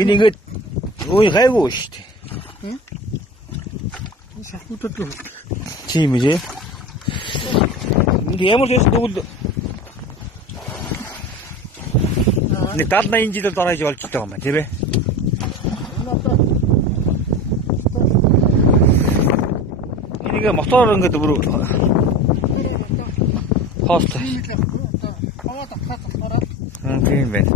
Энийг ой гайгүй шүү дээ. Шахуудад л. Тийм ээ. Энд ямар ч юм дүүл нэг 70-80 жилээр дараа хийж болж байгаа юм байна, тийм ээ. Энийг мотор ингээд бүр хост. Тийм байна.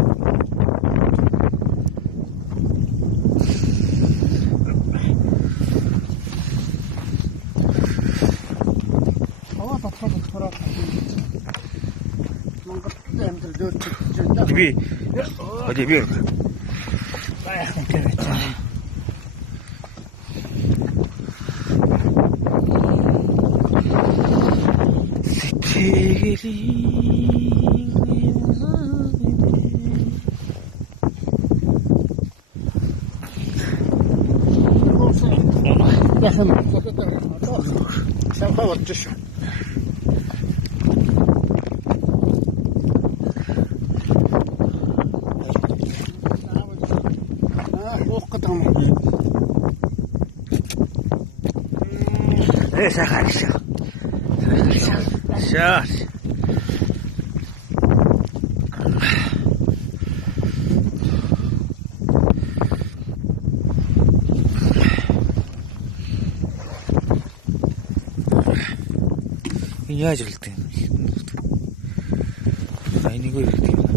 Би 어디 비어. Это хорошо. Сейчас. Я жил ты. А не говори ты.